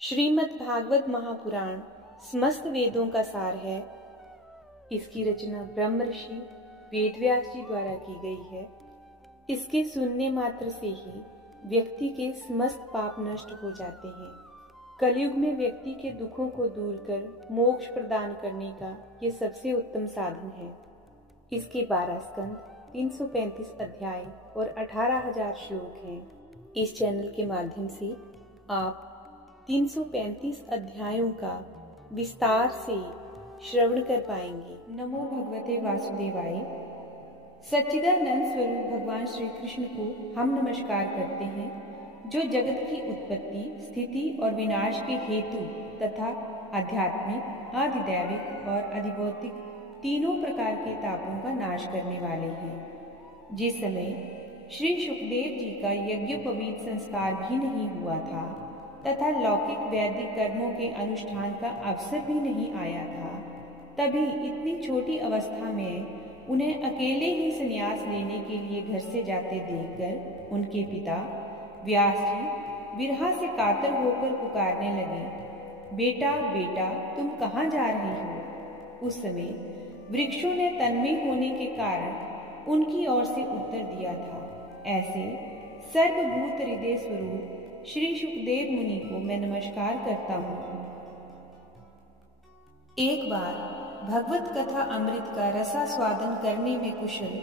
श्रीमद् भागवत महापुराण समस्त वेदों का सार है। इसकी रचना ब्रह्म ऋषि वेदव्यास जी द्वारा की गई है। इसके सुनने मात्र से ही व्यक्ति के समस्त पाप नष्ट हो जाते हैं। कलयुग में व्यक्ति के दुखों को दूर कर मोक्ष प्रदान करने का ये सबसे उत्तम साधन है। इसके 12 स्कंद, 335 अध्याय और 18,000 श्लोक हैं। इस चैनल के माध्यम से आप 335 अध्यायों का विस्तार से श्रवण कर पाएंगे। नमो भगवते वासुदेवाय। सच्चिदानंद स्वरूप भगवान श्री कृष्ण को हम नमस्कार करते हैं, जो जगत की उत्पत्ति, स्थिति और विनाश के हेतु तथा आध्यात्मिक, आधिदैविक और अधिभौतिक तीनों प्रकार के तापों का नाश करने वाले हैं। जिस समय श्री सुखदेव जी का यज्ञोपवीत संस्कार भी नहीं हुआ था तथा लौकिक वैदिक कर्मों के अनुष्ठान का अवसर भी नहीं आया था, तभी इतनी छोटी अवस्था में उन्हें अकेले ही संन्यास लेने के लिए घर से जाते देखकर उनके पिता व्यास जी विरह से कातर होकर पुकारने लगे, बेटा बेटा तुम कहाँ जा रहे हो। उस समय वृक्षों ने तन्मय होने के कारण उनकी ओर से उत्तर दिया था। ऐसे सर्वभूत हृदय स्वरूप श्री सुखदेव मुनि को मैं नमस्कार करता हूँ। एक बार भगवत कथा अमृत का रसास्वादन करने में कुशल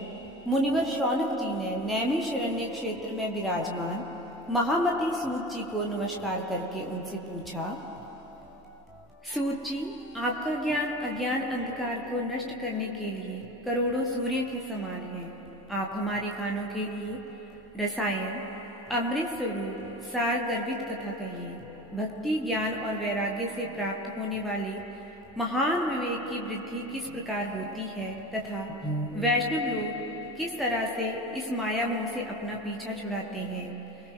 मुनिवर शौनक जी ने नैमिषारण्य क्षेत्र में विराजमान महामती सूत जी को नमस्कार करके उनसे पूछा, सूत जी, आपका ज्ञान अज्ञान अंधकार को नष्ट करने के लिए करोड़ों सूर्य के समान है। आप हमारे कानों के लिए रसायन अमृत स्वरूप सार गर्भित कथा कहिए। भक्ति, ज्ञान और वैराग्य से प्राप्त होने वाले महान विवेक की वृद्धि किस प्रकार होती है तथा वैष्णव लोग किस तरह से इस माया मोह से अपना पीछा छुड़ाते हैं।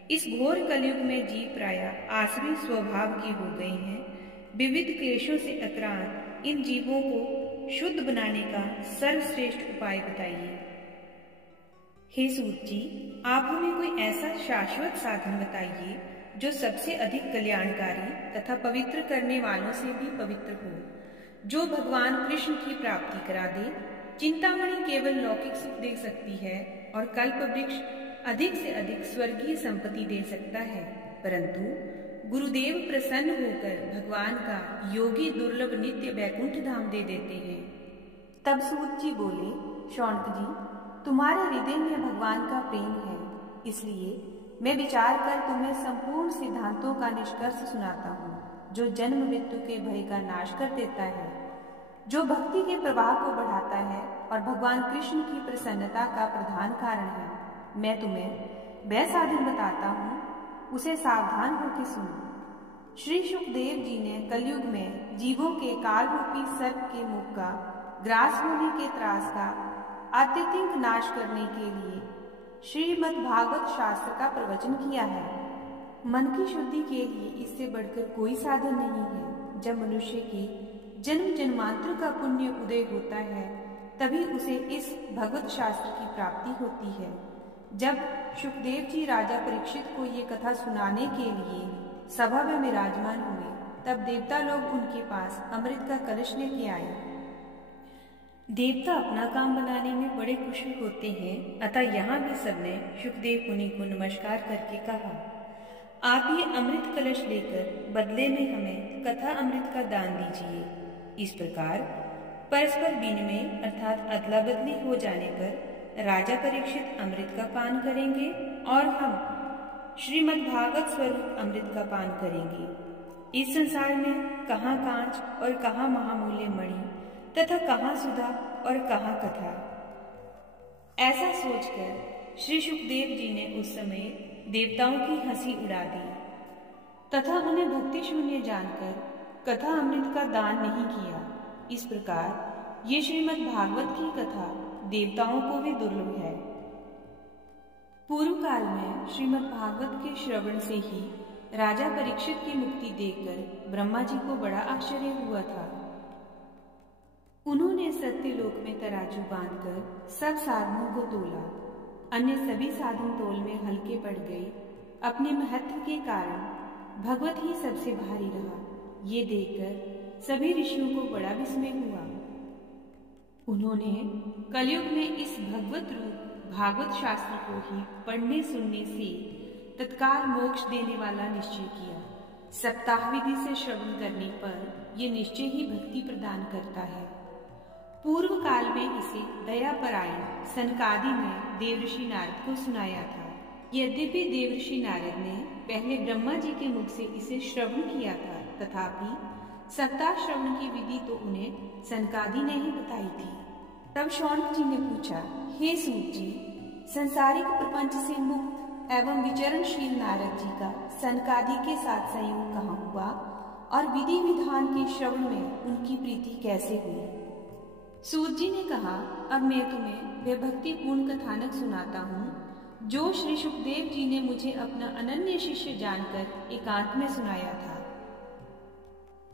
इस घोर कलयुग में जीव प्रायः आसुरी स्वभाव के हो गए हैं। विविध क्लेशों से आक्रांत इन जीवों को शुद्ध बनाने का सर्वश्रेष्ठ उपाय बताइए। हे सूत जी, आप हमें कोई ऐसा शाश्वत साधन बताइए जो सबसे अधिक कल्याणकारी तथा पवित्र करने वालों से भी पवित्र हो, जो भगवान कृष्ण की प्राप्ति करा दे। चिंतामणि केवल लौकिक सुख दे सकती है और कल्प वृक्ष अधिक से अधिक स्वर्गीय संपत्ति दे सकता है, परंतु गुरुदेव प्रसन्न होकर भगवान का योगी दुर्लभ नित्य वैकुंठ धाम दे देते हैं। तब सूत जी बोले, शौनक जी, तुम्हारे हृदय में भगवान का प्रेम है, इसलिए मैं विचार कर तुम्हें संपूर्ण सिद्धांतों का निष्कर्ष सुनाता हूँ, जो जन्म मृत्यु के भय का नाश कर देता है, जो भक्ति के प्रवाह को बढ़ाता है और भगवान कृष्ण की प्रसन्नता का प्रधान कारण है। मैं तुम्हें वह साधन बताता हूँ, उसे सावधान होकर सुनो। श्री सुखदेव जी ने कलयुग में जीवों के काल रूपी सर्प के मुख का, ग्रास होने के त्रास का अत्यधिक नाश करने के लिए श्रीमद् भागवत शास्त्र का प्रवचन किया है। मन की शुद्धि के लिए इससे बढ़कर कोई साधन नहीं है। जब मनुष्य के जन्म जन्मांतर का पुण्य उदय होता है, तभी उसे इस भगवत शास्त्र की प्राप्ति होती है। जब सुखदेव जी राजा परीक्षित को ये कथा सुनाने के लिए सभा में विराजमान हुए, तब देवता लोग उनके पास अमृत का कलश लेके आए। देवता अपना काम बनाने में बड़े खुशी होते हैं, अतः यहाँ भी सबने सुखदेव मुनि को नमस्कार करके कहा, आप ये अमृत कलश लेकर बदले में हमें कथा अमृत का दान दीजिए। इस प्रकार परस्पर विनिमय अर्थात अदला बदली हो जाने पर राजा परीक्षित अमृत का पान करेंगे और हम श्रीमद् भागवत स्वरूप अमृत का पान करेंगे। इस संसार में कहाँ कांच और कहाँ महामूल्य मणि तथा कहाँ सुधा और कहाँ कथा। ऐसा सोचकर श्री सुखदेव जी ने उस समय देवताओं की हंसी उड़ा दी तथा उन्हें भक्ति शून्य जानकर कथा अमृत का दान नहीं किया। इस प्रकार ये श्रीमद् भागवत की कथा देवताओं को भी दुर्लभ है। पूर्व काल में श्रीमद् भागवत के श्रवण से ही राजा परीक्षित की मुक्ति देखकर ब्रह्मा जी को बड़ा आश्चर्य हुआ था। उन्होंने सत्यलोक में तराजू बांधकर सब साधनों को तोला। अन्य सभी साधन तोल में हल्के पड़ गए। अपने महत्व के कारण भगवत ही सबसे भारी रहा। ये देखकर सभी ऋषियों को बड़ा विस्मय हुआ। उन्होंने कलयुग में इस भगवत रूप भागवत शास्त्र को ही पढ़ने सुनने से तत्काल मोक्ष देने वाला निश्चय किया। सप्ताह विधि से श्रवण करने पर यह निश्चय ही भक्ति प्रदान करता है। पूर्व काल में इसे दयापरायण सनकादि ने देवर्षि नारद को सुनाया था। यद्यपि देवर्षि नारद ने पहले ब्रह्मा जी के मुख से इसे श्रवण किया था, तथापि सप्ताह श्रवण की विधि तो उन्हें सनकादि ने ही बताई थी। तब शौनक जी ने पूछा, हे सूत जी, संसारिक प्रपंच से मुक्त एवं विचरणशील नारद जी का सनकादि के साथ संयोग कहाँ हुआ और विधि विधान के श्रवण में उनकी प्रीति कैसे हुई? सूत जी ने कहा, अब मैं तुम्हें वह भक्तिपूर्ण कथानक सुनाता हूँ जो श्री सुखदेव जी ने मुझे अपना अनन्य शिष्य जानकर एकांत में सुनाया था।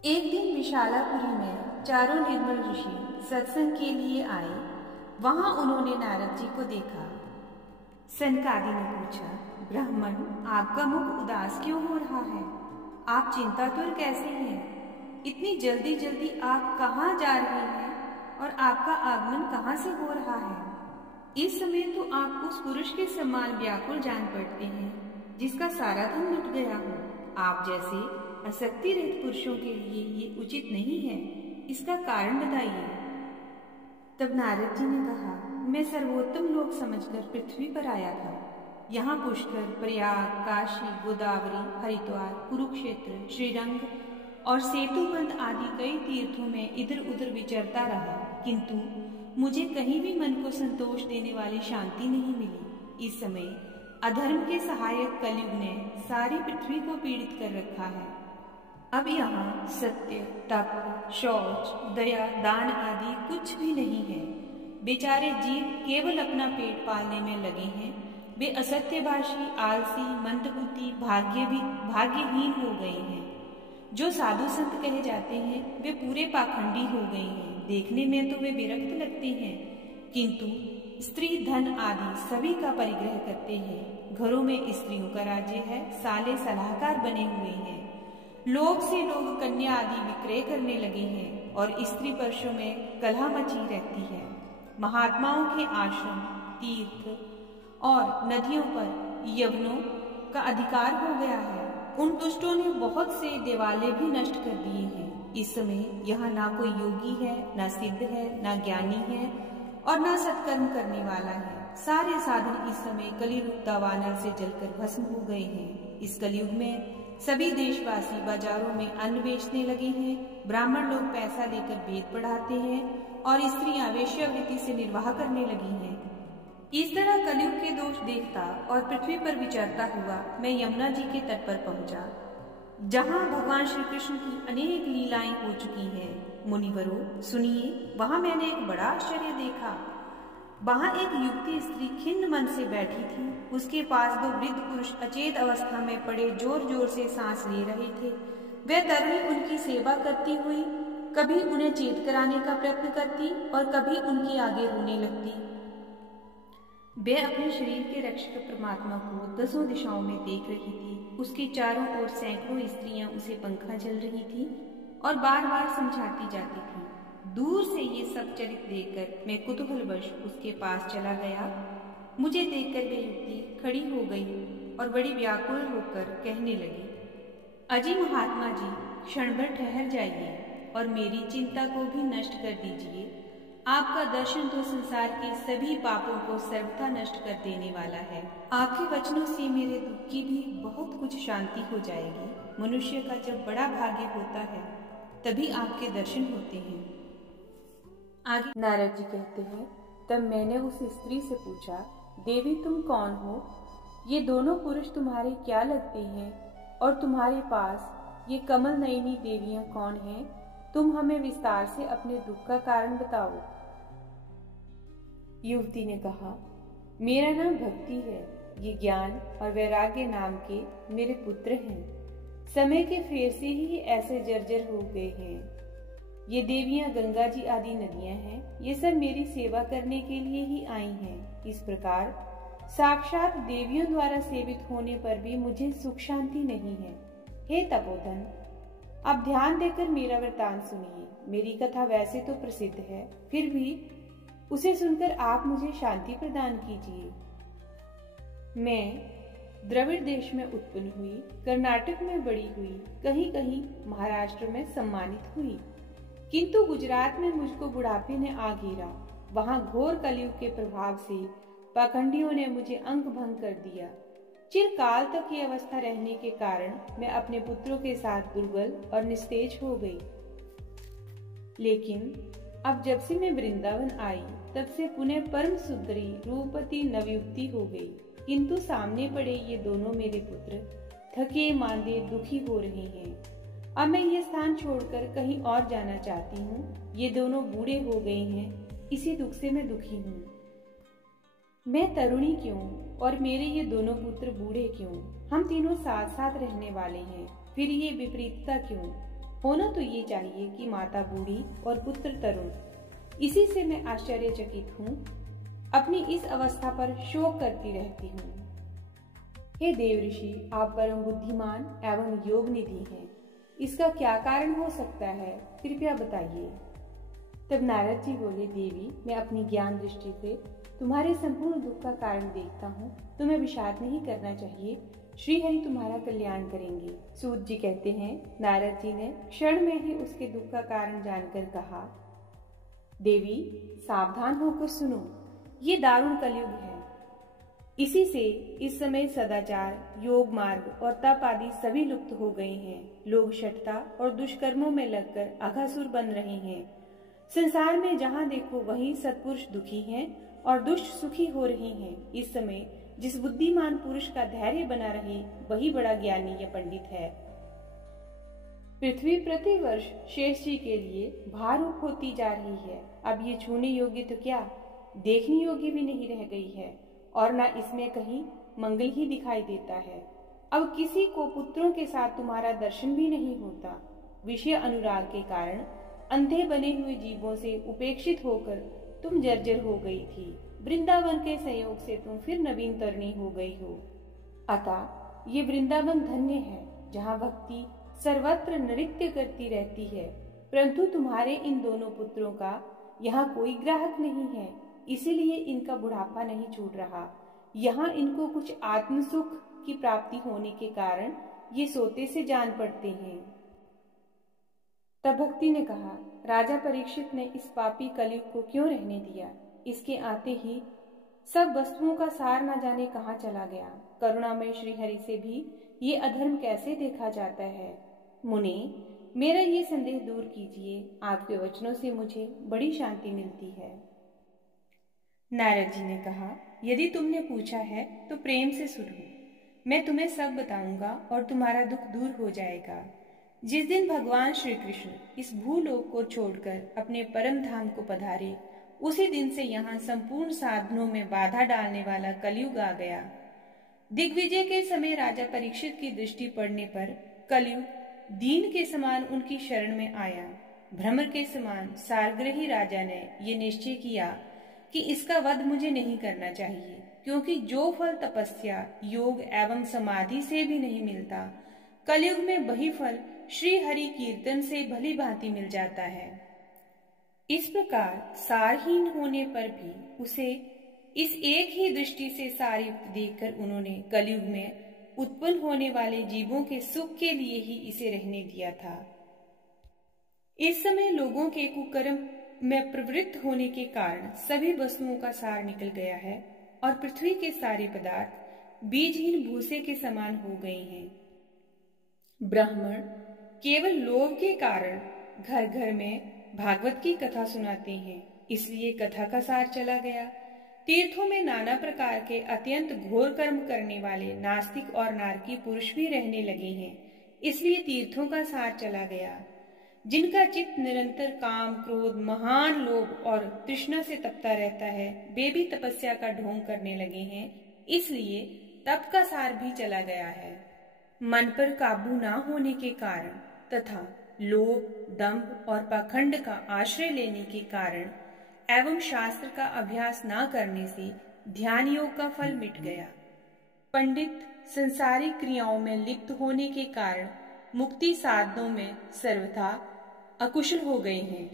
एक दिन विशालापुरी में चारों निर्मल ऋषि सत्संग के लिए आए। वहां उन्होंने नारद जी को देखा। सनकादि ने पूछा, ब्राह्मण, आपका मुख उदास क्यों हो रहा है? आप चिंतातुर कैसे हैं? इतनी जल्दी जल्दी आप कहाँ जा रहे हैं और आपका आगमन कहाँ से हो रहा है? इस समय तो आप उस पुरुष के समान व्याकुल जान पड़ते हैं जिसका सारा धन लुट गया हो। आप जैसे आसक्ति रहित पुरुषों के लिए ये उचित नहीं है, इसका कारण बताइए। तब नारद जी ने कहा, मैं सर्वोत्तम लोक समझकर पृथ्वी पर आया था। यहाँ पुष्कर, प्रयाग, काशी, गोदावरी, हरिद्वार, कुरुक्षेत्र, श्रीरंग और सेतुबंध आदि कई तीर्थों में इधर उधर विचरता रहा, किंतु मुझे कहीं भी मन को संतोष देने वाली शांति नहीं मिली। इस समय अधर्म के सहायक कलयुग ने सारी पृथ्वी को पीड़ित कर रखा है। अब यहाँ सत्य, तप, शौच, दया, दान आदि कुछ भी नहीं है। बेचारे जीव केवल अपना पेट पालने में लगे हैं। वे असत्यभाषी, आलसी, मंदबुद्धि, भाग्यहीन हो गए हैं। जो साधु संत कहे जाते हैं वे पूरे पाखंडी हो गए हैं। देखने में तो वे विरक्त लगते हैं, किंतु स्त्री, धन आदि सभी का परिग्रह करते हैं। घरों में स्त्रियों का राज्य है, साले सलाहकार बने हुए हैं। लोग से लोग कन्या आदि विक्रय करने लगे हैं और स्त्री पुरुषों में कलह मची रहती है। महात्माओं के आश्रम, तीर्थ और नदियों पर यवनों का अधिकार हो गया है। उन दुष्टों ने बहुत से देवालय भी नष्ट कर दिए हैं। इस समय यहाँ ना कोई योगी है, ना सिद्ध है, ना ज्ञानी है और ना सत्कर्म करने वाला है। सारे साधन इस समय कलियुग दावानल से जलकर भस्म हो गए हैं। इस कलयुग में सभी देशवासी बाजारों में अन्न बेचने लगे हैं। ब्राह्मण लोग पैसा लेकर वेद पढ़ाते हैं और स्त्रियां वेश्यावृत्ति से निर्वाह करने लगी हैं। इस तरह कलयुग के दोष देखता और पृथ्वी पर विचरता हुआ मैं यमुना जी के तट पर पहुंचा, जहां भगवान श्री कृष्ण की अनेक लीलाएं हो चुकी हैं। मुनिवरों, सुनिए, वहां मैंने एक बड़ा आश्चर्य देखा। वहां एक युवती स्त्री खिन्न मन से बैठी थी। उसके पास दो वृद्ध पुरुष अचेत अवस्था में पड़े जोर जोर से सांस ले रहे थे। वह तरुणी उनकी सेवा करती हुई कभी उन्हें चेत कराने का प्रयत्न करती और कभी उनके आगे रोने लगती। वह अपने शरीर के रक्षक परमात्मा को दसों दिशाओं में देख रही थी। उसके चारों ओर सैकड़ों स्त्रियां उसे पंखा झल रही थी और बार बार समझाती जाती थी। दूर से ये सब चरित देखकर मैं कुतूहलवश उसके पास चला गया। मुझे देखकर वह युवती खड़ी हो गई और बड़ी व्याकुल होकर कहने लगी, अजी महात्मा जी, क्षण भर ठहर जाइए और मेरी चिंता को भी नष्ट कर दीजिए। आपका दर्शन तो संसार के सभी पापों को सर्वथा नष्ट कर देने वाला है। आपके वचनों से मेरे दुख की भी बहुत कुछ शांति हो जाएगी। मनुष्य का जब बड़ा भाग्य होता है तभी आपके दर्शन होते हैं। आगे नारद जी कहते हैं, तब मैंने उस स्त्री से पूछा, देवी तुम कौन हो? ये दोनों पुरुष तुम्हारे क्या लगते हैं और तुम्हारे पास ये कमल नयनी देवियां कौन हैं? तुम हमें विस्तार से अपने दुख का कारण बताओ। युवती ने कहा, मेरा नाम भक्ति है। ये ज्ञान और वैराग्य नाम के मेरे पुत्र हैं। समय के फेर से ही ऐसे जर्जर हो गए हैं। ये देवियां गंगा जी आदि नदियां हैं। ये सब मेरी सेवा करने के लिए ही आई हैं। इस प्रकार साक्षात देवियों द्वारा सेवित होने पर भी मुझे सुख शांति नहीं है। हे तपोधन, आप ध्यान देकर मेरा वृतांत सुनिए। मेरी कथा वैसे तो प्रसिद्ध है, फिर भी उसे सुनकर आप मुझे शांति प्रदान कीजिए। मैं द्रविड़ देश में उत्पन्न हुई, कर्नाटक में बड़ी हुई, कहीं कहीं महाराष्ट्र में सम्मानित हुई, किंतु गुजरात में मुझको बुढ़ापे ने आ घेरा। वहां घोर कलयुग के प्रभाव से पाखंडियों ने मुझे अंग भंग कर दिया। चिरकाल तक ये अवस्था रहने के कारण मैं अपने पुत्रों के साथ दुर्बल और निस्तेज हो गई। लेकिन अब जब से मैं वृंदावन आई, तब से पुनः परम सुंदरी रूपवती नवयुक्ति हो गई। किंतु सामने पड़े ये दोनों मेरे पुत्र थके मांदे दुखी हो रहे हैं। अब मैं ये स्थान छोड़कर कहीं और जाना चाहती हूँ। ये दोनों बूढ़े हो गए हैं, इसी दुख से मैं दुखी हूँ। मैं तरुणी क्यों और मेरे ये दोनों पुत्र बूढ़े क्यों? हम तीनों साथ साथ रहने वाले हैं, फिर ये विपरीतता क्यों? होना तो ये चाहिए कि माता बूढ़ी और पुत्र तरुण। इसी से मैं आश्चर्यचकित हूँ, अपनी इस अवस्था पर शोक करती रहती हूँ। हे देव ऋषि, आप परम बुद्धिमान एवं योग निधि हैं। इसका क्या कारण हो सकता है, कृपया बताइए। तब नारद जी बोले, देवी, मैं अपनी ज्ञान दृष्टि से तुम्हारे संपूर्ण दुख का कारण देखता हूँ। तुम्हें विषाद नहीं करना चाहिए, श्री हरि तुम्हारा कल्याण करेंगे। सूत जी कहते हैं, नारद जी ने क्षण में ही उसके दुख का कारण जानकर कहा, देवी सावधान होकर सुनो, ये दारुण कलयुग है। इसी से इस समय सदाचार, योग मार्ग और तप आदि सभी लुप्त हो गए हैं। लोग शठता और दुष्कर्मों में लगकर अघासुर बन रहे हैं। संसार में जहाँ देखो वहीं सत्पुरुष दुखी हैं और दुष्ट सुखी हो रहे हैं। इस समय जिस बुद्धिमान पुरुष का धैर्य बना रहे, वही बड़ा ज्ञानी या पंडित है। पृथ्वी प्रति वर्ष शेष जी के लिए भारूप होती जा रही है। अब ये छूने योग्य तो क्या, देखने योग्य भी नहीं रह गई है, और न इसमें कहीं मंगल ही दिखाई देता है। अब किसी को पुत्रों के साथ तुम्हारा दर्शन भी नहीं होता। विषय अनुराग के कारण अंधे बने हुए जीवों से उपेक्षित होकर तुम जर्जर हो गई थी। वृंदावन के संयोग से तुम फिर नवीन तरुणी हो गई हो। अतः ये वृंदावन धन्य है, जहाँ भक्ति सर्वत्र नृत्य करती रहती है। परंतु तुम्हारे इन दोनों पुत्रों का यहाँ कोई ग्राहक नहीं है, इसीलिए इनका बुढ़ापा नहीं छूट रहा। यहाँ इनको कुछ आत्म सुख की प्राप्ति होने के कारण ये सोते से जान पड़ते हैं। तब भक्ति ने कहा, राजा परीक्षित ने इस पापी कलयुग को क्यों रहने दिया? इसके आते ही सब वस्तुओं का सार न जाने कहाँ चला गया। करुणामय श्री हरि से भी ये अधर्म कैसे देखा जाता है? मुने, मेरा ये संदेह दूर कीजिए। आपके वचनों से मुझे बड़ी शांति मिलती है। नारद जी ने कहा, यदि तुमने पूछा है तो प्रेम से सुनो। मैं तुम्हें सब बताऊंगा और तुम्हारा दुख दूर हो जाएगा। जिस दिन भगवान श्री कृष्ण इस भूलोक को छोड़कर अपने परम धाम को पधारे, उसी दिन से यहाँ संपूर्ण साधनों में बाधा डालने वाला कलयुग आ गया। दिग्विजय के समय राजा परीक्षित की दृष्टि पड़ने पर कलयुग दीन के समान उनकी शरण में आया। भ्रमर के समान सारग्रही राजा ने ये निश्चय किया कि इसका वध मुझे नहीं करना चाहिए, क्योंकि जो फल तपस्या, योग एवं समाधि से भी नहीं मिलता, कलयुग में वही फल श्री हरि कीर्तन से भली भांति मिल जाता है। इस प्रकार सारहीन होने पर भी उसे इस एक ही दृष्टि से सारयुक्त देखकर उन्होंने कलयुग में उत्पन्न होने वाले जीवों के सुख के लिए ही इसे रहने दिया था। इस समय लोगों के कुकर्म में प्रवृत्त होने के कारण सभी वस्तुओं का सार निकल गया है और पृथ्वी के सारे पदार्थ बीजहीन भूसे के समान हो गए हैं। ब्राह्मण केवल लोभ के कारण घर घर में भागवत की कथा सुनाते हैं, इसलिए कथा का सार चला गया। तीर्थों में नाना प्रकार के अत्यंत घोर कर्म करने वाले नास्तिक और नारकी पुरुष भी रहने लगे हैं, इसलिए तीर्थों का सार चला गया। जिनका चित्त निरंतर काम, क्रोध, महान लोभ और तृष्णा से तपता रहता है, वे भी तपस्या का ढोंग करने लगे हैं, इसलिए तप का सार भी चला गया है। मन पर काबू न होने के कारण तथा लोभ, दंभ और पाखंड का आश्रय लेने के कारण एवं शास्त्र का अभ्यास न करने से ध्यान योग का फल मिट गया। पंडित संसारिक क्रियाओं में लिप्त होने के कारण मुक्ति साधनों में सर्वथा अकुशल हो गए हैं।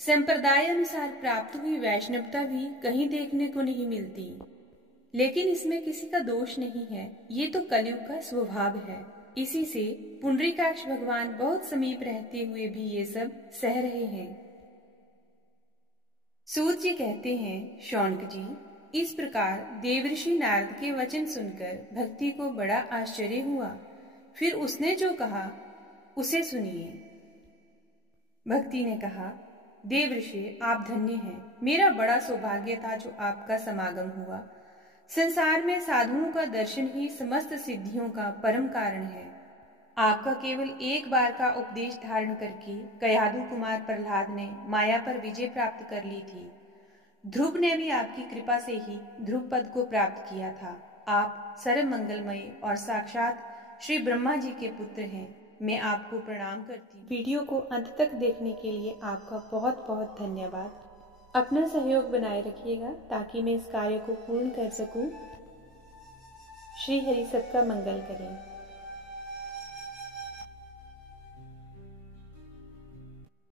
संप्रदाय अनुसार प्राप्त हुई वैष्णवता भी कहीं देखने को नहीं मिलती, लेकिन इसमें किसी का दोष नहीं है, ये तो कलयुग का स्वभाव है। इसी से पुंडरीकाक्ष भगवान बहुत समीप रहते हुए भी ये सब सह रहे हैं। सूत जी कहते हैं, शौनक जी, इस प्रकार देवऋषि नारद के वचन सुनकर भक्ति को बड़ा आश्चर्य हुआ। फिर उसने जो कहा उसे सुनिए। भक्ति ने कहा, देवऋषि आप धन्य हैं, मेरा बड़ा सौभाग्य था जो आपका समागम हुआ। संसार में साधुओं का दर्शन ही समस्त सिद्धियों का परम कारण है। आपका केवल एक बार का उपदेश धारण करके कयाधु कुमार प्रहलाद ने माया पर विजय प्राप्त कर ली थी। ध्रुव ने भी आपकी कृपा से ही ध्रुव पद को प्राप्त किया था। आप सर्व मंगलमय और साक्षात श्री ब्रह्मा जी के पुत्र हैं। मैं आपको प्रणाम करती हूँ। वीडियो को अंत तक देखने के लिए आपका बहुत बहुत धन्यवाद। अपना सहयोग बनाए रखिएगा ताकि मैं इस कार्य को पूर्ण कर सकूं। श्री हरि सबका मंगल करें।